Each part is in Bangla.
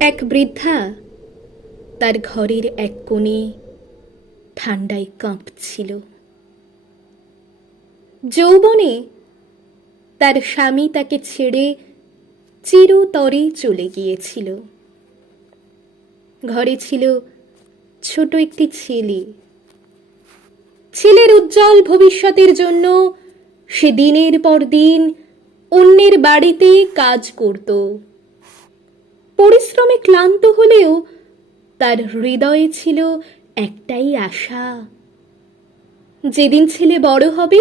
এক বৃদ্ধা তার ঘরের এক কোণে ঠান্ডায় কাঁপছিল। যৌবনে তার স্বামী তাকে ছেড়ে চিরতরে চলে গিয়েছিল। ঘরে ছিল ছোট একটি ছেলে। ছেলের উজ্জ্বল ভবিষ্যতের জন্য সে দিনের পর দিন অন্যের বাড়িতে কাজ করত। পরিশ্রমে ক্লান্ত হলেও তার হৃদয়ে ছিল একটাই আশা, যেদিন ছেলে বড় হবে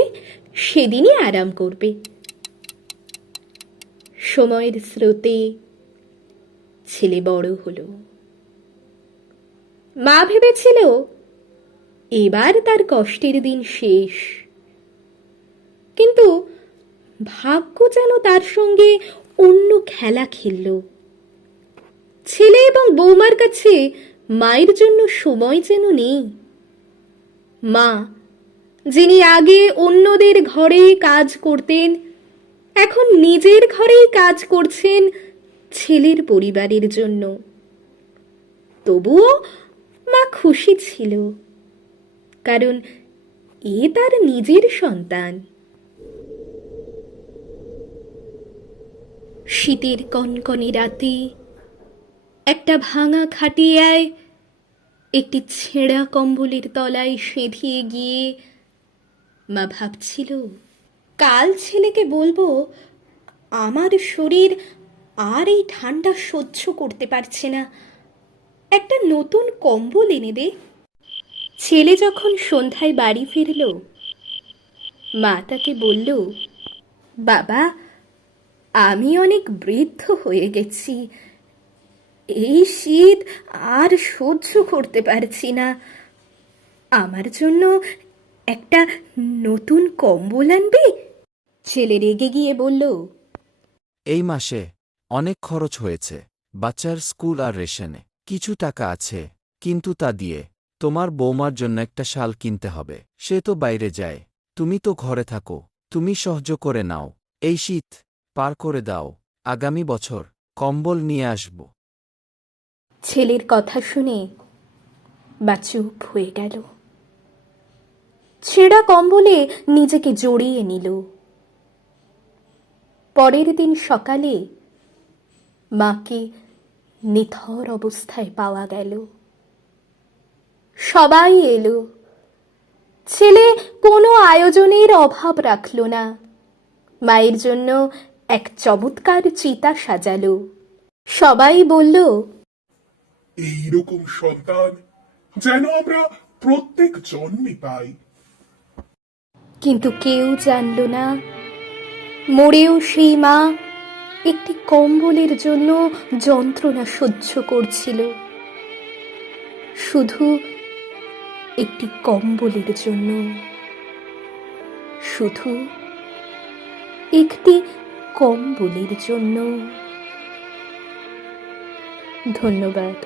সেদিনই আরাম করবে। সময়ের স্রোতে ছেলে বড় হলো। মা ভেবেছিল এবার তার কষ্টের দিন শেষ, কিন্তু ভাগ্য যেন তার সঙ্গে অন্য খেলা খেলল। ছেলে এবং বৌমার কাছে মায়ের জন্য সময় যেন নেই। মা, যিনি আগে অন্যদের ঘরে কাজ করতেন, এখন নিজের ঘরেই কাজ করছেন ছেলের পরিবারের জন্য। তবুও মা খুশি ছিল, কারণ এ তার নিজের সন্তান। শীতের কনকনে রাতে একটা ভাঙা খাটিয়ায় একটি ছেঁড়া কম্বলের তলায় সেঁধিয়ে গিয়ে মা ভাবছিল, কাল ছেলেকে বলবো আমার শরীর আর এই ঠান্ডা সহ্য করতে পারছে না, একটা নতুন কম্বল এনে দে। ছেলে যখন সন্ধ্যায় বাড়ি ফিরল, মা তাকে বলল, বাবা, আমি অনেক বৃদ্ধ হয়ে গেছি, এই শীত আর সহ্য করতে পারছি না, আমার জন্য একটা নতুন কম্বল আনবি? ছেলে রেগে গিয়ে বলল, এই মাসে অনেক খরচ হয়েছে, বাচ্চার স্কুল আর রেশনে কিছু টাকা আছে, কিন্তু তা দিয়ে তোমার বৌমার জন্য একটা শাল কিনতে হবে। সে তো বাইরে যায়, তুমি তো ঘরে থাকো, তুমি সহ্য করে নাও, এই শীত পার করে দাও, আগামী বছর কম্বল নিয়ে আসব। ছেলের কথা শুনে মা চুপ হয়ে গেল। ছেঁড়া কম্বলে নিজেকে জড়িয়ে নিল। পরের দিন সকালে মাকে নিথর অবস্থায় পাওয়া গেল। সবাই এলো। ছেলে কোনো আয়োজনের অভাব রাখল না। মায়ের জন্য এক চমৎকার চিতা সাজালো। সবাই বলল, এইরকম সন্তান যেন আমরা প্রত্যেক জন্মে পাই। কিন্তু কেউ জানল না মরেও সেই মা একটি কম্বলের জন্য যন্ত্রণা সহ্য করছিল, শুধু একটি কম্বলের জন্য, শুধু একটি কম্বলের জন্য। ধন্যবাদ।